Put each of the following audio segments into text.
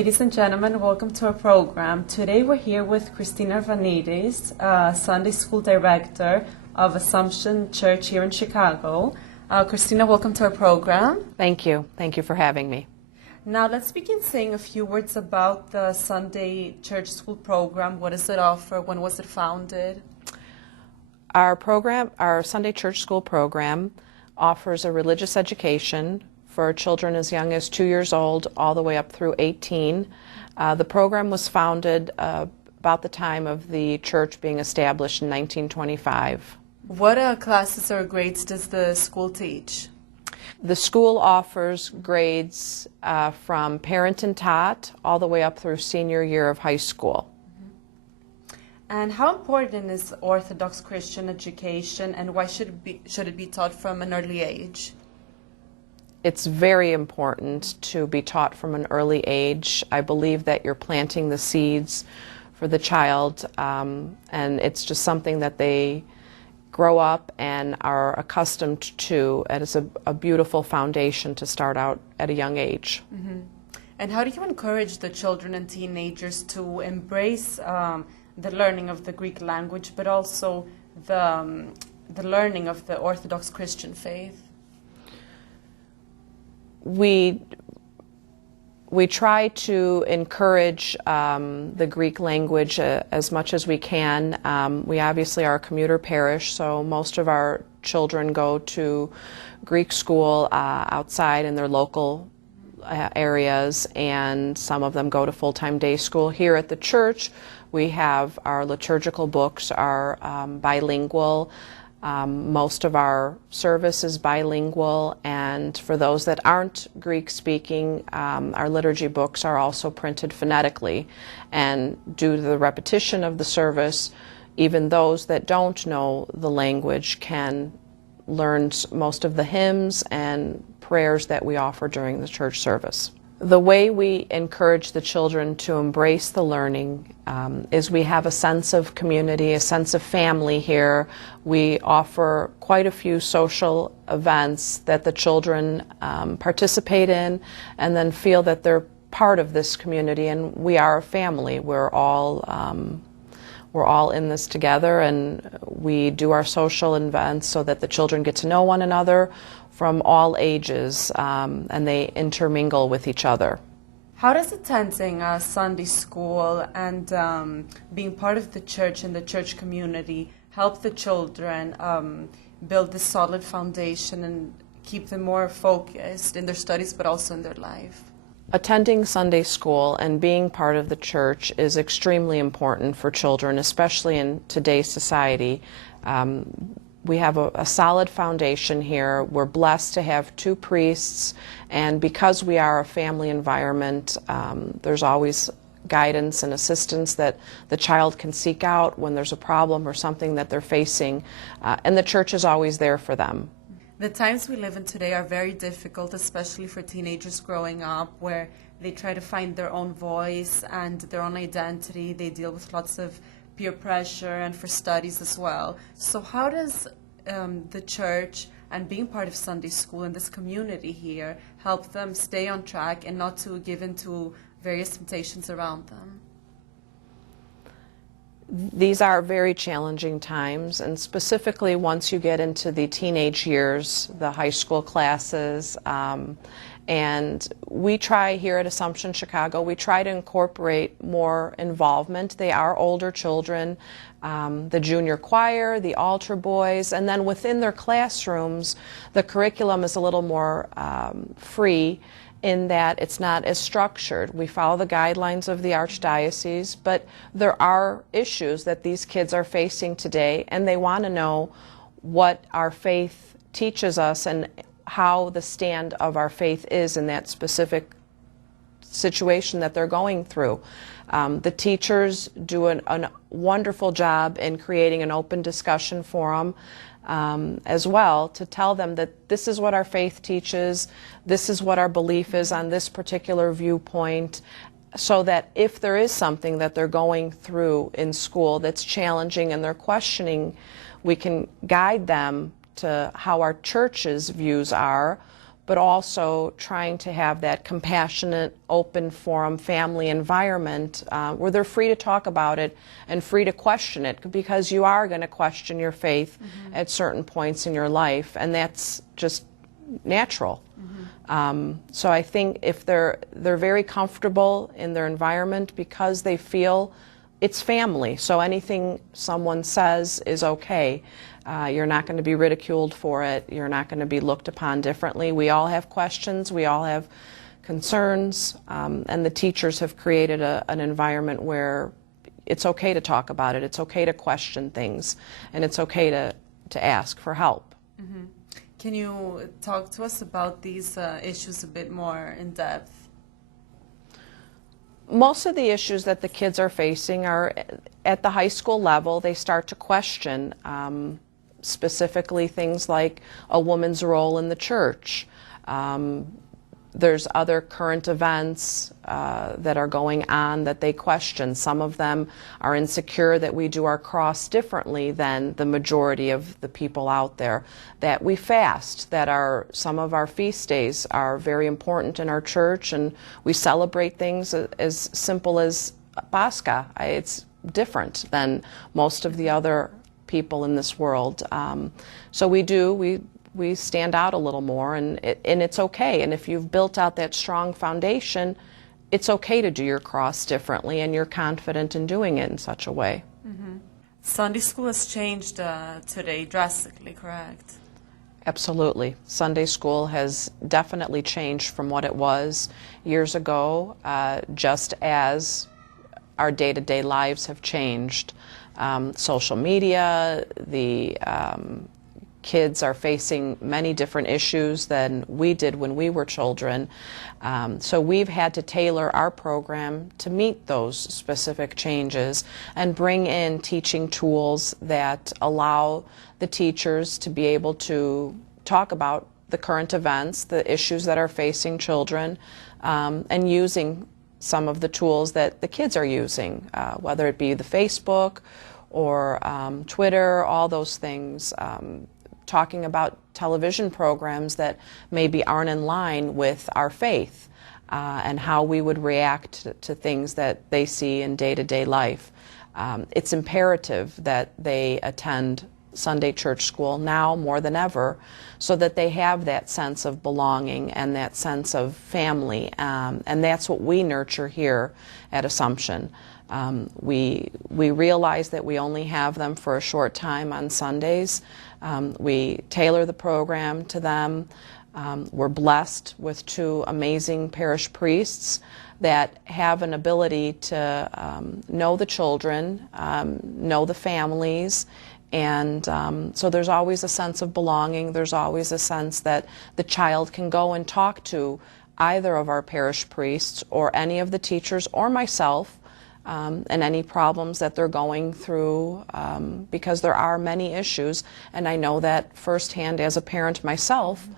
Ladies and gentlemen, welcome to our program. Today we're here with Christina Arvanites, Sunday School Director of Assumption Church here in Chicago. Christina, welcome to our program. Thank you. Thank you for having me. Now let's begin saying a few words about the Sunday Church School program. What does it offer? When was it founded? Our Sunday Church School program offers a religious education for children as young as 2 years old all the way up through 18. The program was founded about the time of the church being established in 1925. What classes or grades does the school teach? The school offers grades from parent and tot all the way up through senior year of high school. And how important is Orthodox Christian education, and why should it be taught from an early age? It's very important to be taught from an early age. I believe that you're planting the seeds for the child, and it's just something that they grow up and are accustomed to, and it's a beautiful foundation to start out at a young age. Mm-hmm. And how do you encourage the children and teenagers to embrace the learning of the Greek language, but also the learning of the Orthodox Christian faith? We try to encourage the Greek language as much as we can. We obviously are a commuter parish, so most of our children go to Greek school outside in their local areas, and some of them go to full-time day school. Here at the church, we have our liturgical books are bilingual. Most of our service is bilingual, and for those that aren't Greek-speaking, our liturgy books are also printed phonetically. And due to the repetition of the service, even those that don't know the language can learn most of the hymns and prayers that we offer during the church service. The way we encourage the children to embrace the learning is we have a sense of community, a sense of family here. We offer quite a few social events that the children participate in and then feel that they're part of this community, and we are a family. We're all in this together, and we do our social events so that the children get to know one another from all ages, and they intermingle with each other. How does attending a Sunday school and being part of the church and the church community help the children build this solid foundation and keep them more focused in their studies but also in their life? Attending Sunday school and being part of the church is extremely important for children, especially in today's society. We have a solid foundation here. We're blessed to have 2 priests, and because we are a family environment, there's always guidance and assistance that the child can seek out when there's a problem or something that they're facing, and the church is always there for them. The times we live in today are very difficult, especially for teenagers growing up, where they try to find their own voice and their own identity. They deal with lots of peer pressure and for studies as well. So how does the church and being part of Sunday school and this community here help them stay on track and not to give in to various temptations around them? These are very challenging times, and specifically once you get into the teenage years, the high school classes, and we try here at Assumption Chicago, we try to incorporate more involvement. They are older children, the junior choir, the altar boys, and then within their classrooms, the curriculum is a little more free in that it's not as structured. We follow the guidelines of the Archdiocese, but there are issues that these kids are facing today, and they want to know what our faith teaches us and how the stand of our faith is in that specific situation that they're going through. The teachers do a wonderful job in creating an open discussion forum as well, to tell them that this is what our faith teaches, this is what our belief is on this particular viewpoint, so that if there is something that they're going through in school that's challenging and they're questioning, we can guide them to how our church's views are, but also trying to have that compassionate, open forum, family environment where they're free to talk about it and free to question it, because you are going to question your faith at certain points in your life, and that's just natural. So I think if they're very comfortable in their environment because they feel it's family, so anything someone says is okay. You're not going to be ridiculed for it. You're not going to be looked upon differently. We all have questions. We all have concerns. And the teachers have created an environment where it's okay to talk about it. It's okay to question things. And it's okay to ask for help. Can you talk to us about these issues a bit more in depth? Most of the issues that the kids are facing are at the high school level. They start to question specifically things like a woman's role in the church. There's other current events that are going on that they question. Some of them are insecure that we do our cross differently than the majority of the people out there, that we fast, that some of our feast days are very important in our church, and we celebrate things as simple as Pascha. It's different than most of the other people in this world. So we stand out a little more, and it's okay. And if you've built out that strong foundation, it's okay to do your cross differently, and you're confident in doing it in such a way. Sunday school has changed today drastically, correct? Absolutely. Sunday school has definitely changed from what it was years ago, just as our day-to-day lives have changed. Social media, the kids are facing many different issues than we did when we were children. So we've had to tailor our program to meet those specific changes and bring in teaching tools that allow the teachers to be able to talk about the current events, the issues that are facing children, and using some of the tools that the kids are using, whether it be the Facebook or Twitter, all those things. Talking about television programs that maybe aren't in line with our faith and how we would react to things that they see in day-to-day life. It's imperative that they attend Sunday church school now more than ever, so that they have that sense of belonging and that sense of family, and that's what we nurture here at Assumption. We realize that we only have them for a short time on Sundays. We tailor the program to them. We're blessed with two amazing parish priests that have an ability to know the children, know the families, and so there's always a sense of belonging. There's always a sense that the child can go and talk to either of our parish priests or any of the teachers or myself, and any problems that they're going through, because there are many issues, and I know that firsthand as a parent myself,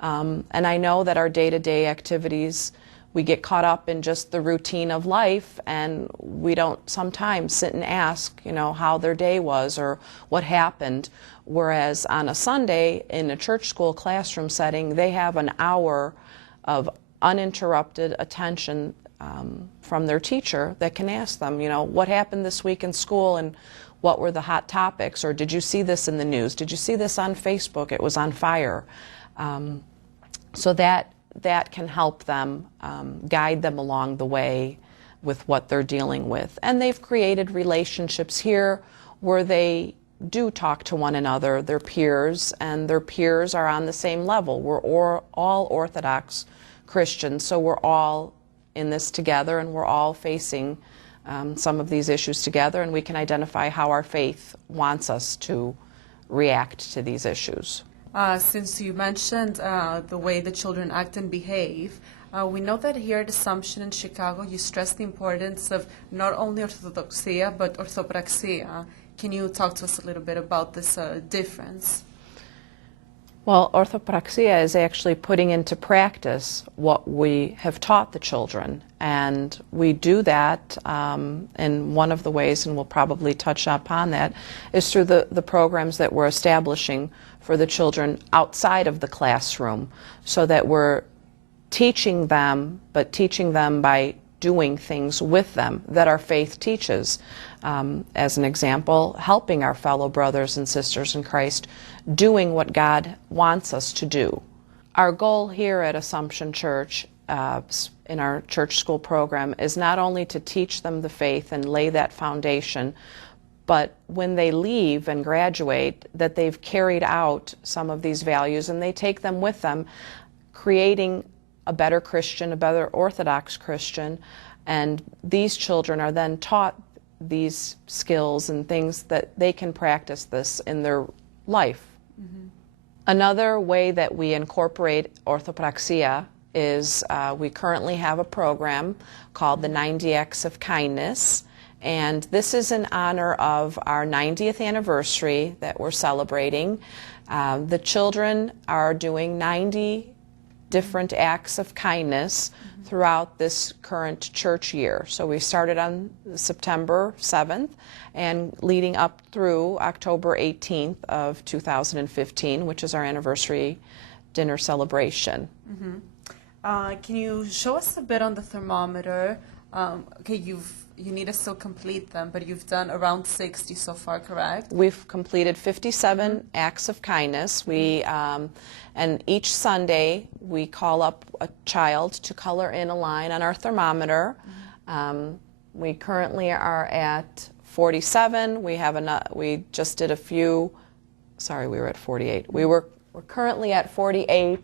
and I know that our day-to-day activities, we get caught up in just the routine of life, and we don't sometimes sit and ask, how their day was or what happened, whereas on a Sunday in a church school classroom setting, they have an hour of uninterrupted attention from their teacher that can ask them, what happened this week in school and what were the hot topics, or did you see this in the news? Did you see this on Facebook? It was on fire. So that can help them, guide them along the way with what they're dealing with. And they've created relationships here where they do talk to one another, their peers, and their peers are on the same level. We're all Orthodox Christians, so we're all in this together, and we're all facing some of these issues together, and we can identify how our faith wants us to react to these issues. Since you mentioned the way the children act and behave, we know that here at Assumption in Chicago you stress the importance of not only orthodoxia but orthopraxia. Can you talk to us a little bit about this difference? Well, orthopraxia is actually putting into practice what we have taught the children, and we do that in one of the ways, and we'll probably touch upon that, is through the programs that we're establishing for the children outside of the classroom, so that we're teaching them, but teaching them by doing things with them that our faith teaches. As an example, helping our fellow brothers and sisters in Christ, doing what God wants us to do. Our goal here at Assumption Church, in our church school program, is not only to teach them the faith and lay that foundation, but when they leave and graduate, that they've carried out some of these values and they take them with them, creating a better Christian, a better Orthodox Christian, and these children are then taught these skills and things that they can practice this in their life. Mm-hmm. Another way that we incorporate orthopraxia is we currently have a program called the 90 Acts of Kindness, and this is in honor of our 90th anniversary that we're celebrating. The children are doing 90 different acts of kindness throughout this current church year. So we started on September 7th and leading up through October 18th of 2015, which is our anniversary dinner celebration. Mm-hmm. Can you show us a bit on the thermometer? Okay, you need to still complete them, but you've done around 60 so far, correct? We've completed 57 acts of kindness. And each Sunday we call up a child to color in a line on our thermometer. We currently are at 47. We just did a few. Sorry, we were at 48. We're currently at 48.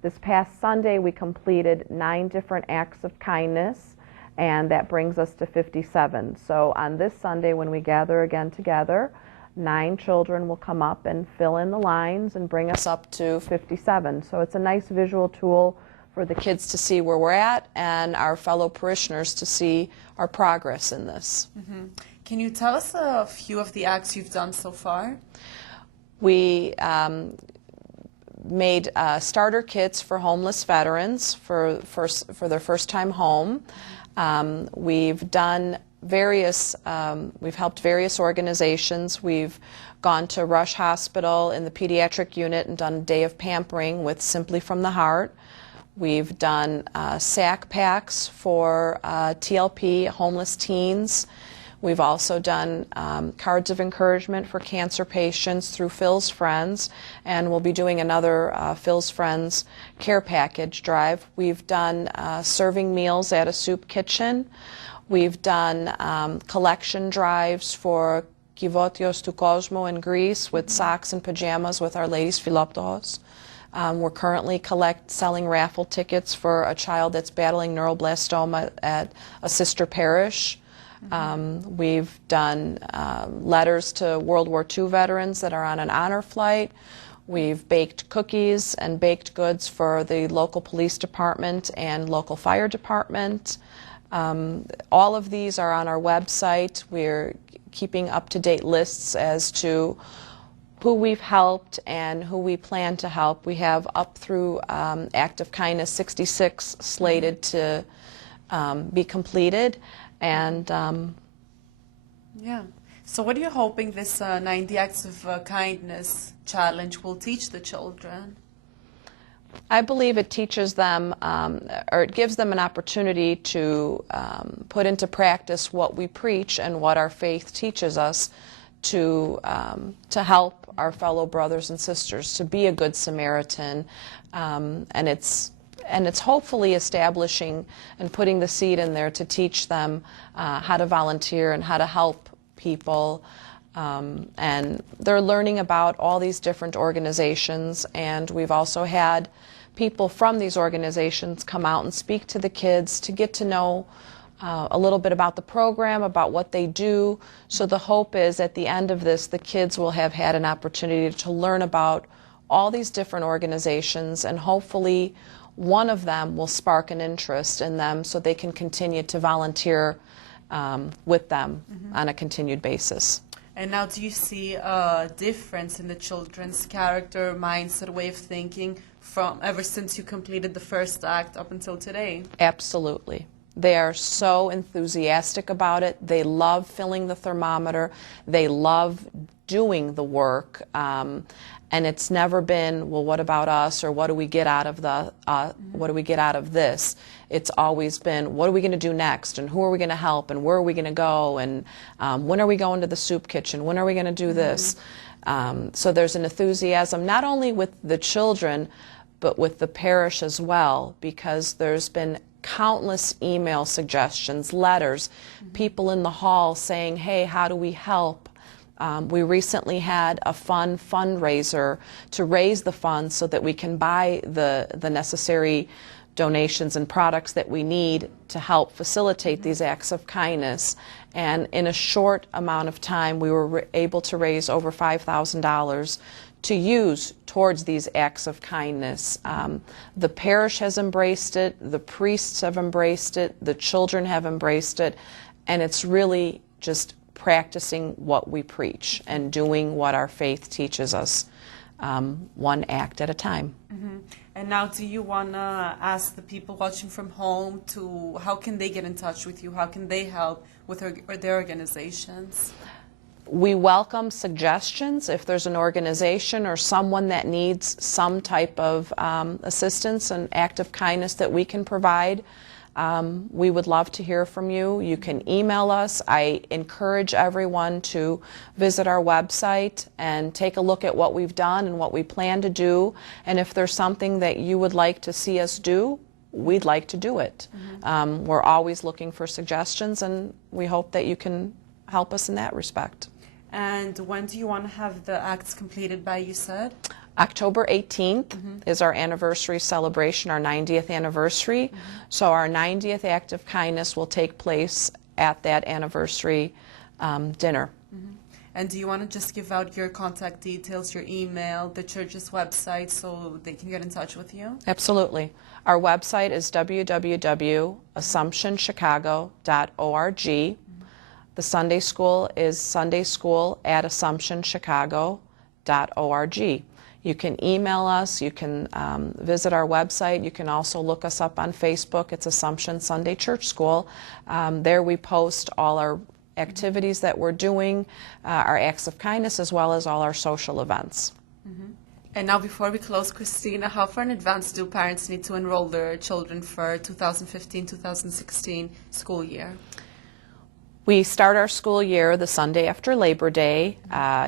This past Sunday we completed 9 different acts of kindness, and that brings us to 57. So on this Sunday, when we gather again together, 9 children will come up and fill in the lines and bring us up to 57. So it's a nice visual tool for the kids to see where we're at and our fellow parishioners to see our progress in this. Mm-hmm. Can you tell us a few of the acts you've done so far? We made starter kits for homeless veterans for their first time home. We've done we've helped various organizations. We've gone to Rush Hospital in the pediatric unit and done a day of pampering with Simply from the Heart. We've done sack packs for TLP, homeless teens. We've also done cards of encouragement for cancer patients through Phil's Friends, and we'll be doing another Phil's Friends care package drive. We've done serving meals at a soup kitchen. We've done collection drives for Kivotios to Cosmo in Greece with socks and pajamas with Our Lady's Philoptochos. We're currently selling raffle tickets for a child that's battling neuroblastoma at a sister parish. We've done letters to World War II veterans that are on an honor flight. We've baked cookies and baked goods for the local police department and local fire department. All of these are on our website. We're keeping up-to-date lists as to who we've helped and who we plan to help. We have up through Act of Kindness 66 slated to be completed. And yeah. So what are you hoping this 90 Acts of Kindness challenge will teach the children? I believe it teaches them, or it gives them an opportunity to put into practice what we preach and what our faith teaches us to help our fellow brothers and sisters, to be a good Samaritan, and it's hopefully establishing and putting the seed in there to teach them how to volunteer and how to help people. And they're learning about all these different organizations, and we've also had people from these organizations come out and speak to the kids to get to know a little bit about the program, about what they do. So the hope is at the end of this, the kids will have had an opportunity to learn about all these different organizations, and hopefully one of them will spark an interest in them so they can continue to volunteer with them on a continued basis. And now, do you see a difference in the children's character, mindset, way of thinking from ever since you completed the first act up until today? Absolutely. They are so enthusiastic about it. They love filling the thermometer. They love doing the work. And it's never been, well, what about us, or what do we get out of what do we get out of this? It's always been, what are we going to do next, and who are we going to help, and where are we going to go, and when are we going to the soup kitchen? When are we going to do this? So there's an enthusiasm not only with the children, but with the parish as well, because there's been countless email suggestions, letters, people in the hall saying, hey, how do we help? We recently had a fundraiser to raise the funds so that we can buy the necessary donations and products that we need to help facilitate these acts of kindness. And in a short amount of time, we were able to raise over $5,000 to use towards these acts of kindness. The parish has embraced it, the priests have embraced it, the children have embraced it, and it's really just practicing what we preach and doing what our faith teaches us, one act at a time. And now, do you want to ask the people watching from home to how can they get in touch with you? How can they help with their organizations? We welcome suggestions. If there's an organization or someone that needs some type of assistance and act of kindness that we can provide, we would love to hear from you. You can email us. I encourage everyone to visit our website and take a look at what we've done and what we plan to do. And if there's something that you would like to see us do, we'd like to do it. We're always looking for suggestions, and we hope that you can help us in that respect. And when do you want to have the acts completed by, you said? October 18th is our anniversary celebration, our 90th anniversary. So our 90th act of kindness will take place at that anniversary dinner. And do you want to just give out your contact details, your email, the church's website, so they can get in touch with you? Absolutely. Our website is www.assumptionchicago.org. The Sunday school is sundayschool@assumptionchicago.org. You can email us, you can visit our website, you can also look us up on Facebook. It's Assumption Sunday Church School. There we post all our activities that we're doing, our acts of kindness, as well as all our social events. And now, before we close, Christina, how far in advance do parents need to enroll their children for 2015-2016 school year? We start our school year the Sunday after Labor Day.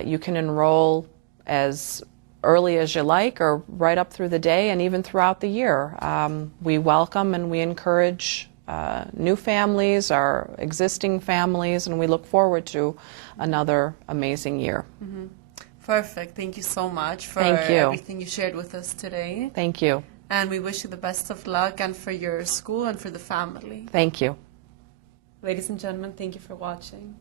You can enroll as early as you like, or right up through the day, and even throughout the year. We welcome and we encourage new families, our existing families, and we look forward to another amazing year. Perfect. Thank you so much for everything you shared with us today. Thank you. And we wish you the best of luck, and for your school and for the family. Thank you. Ladies and gentlemen, thank you for watching.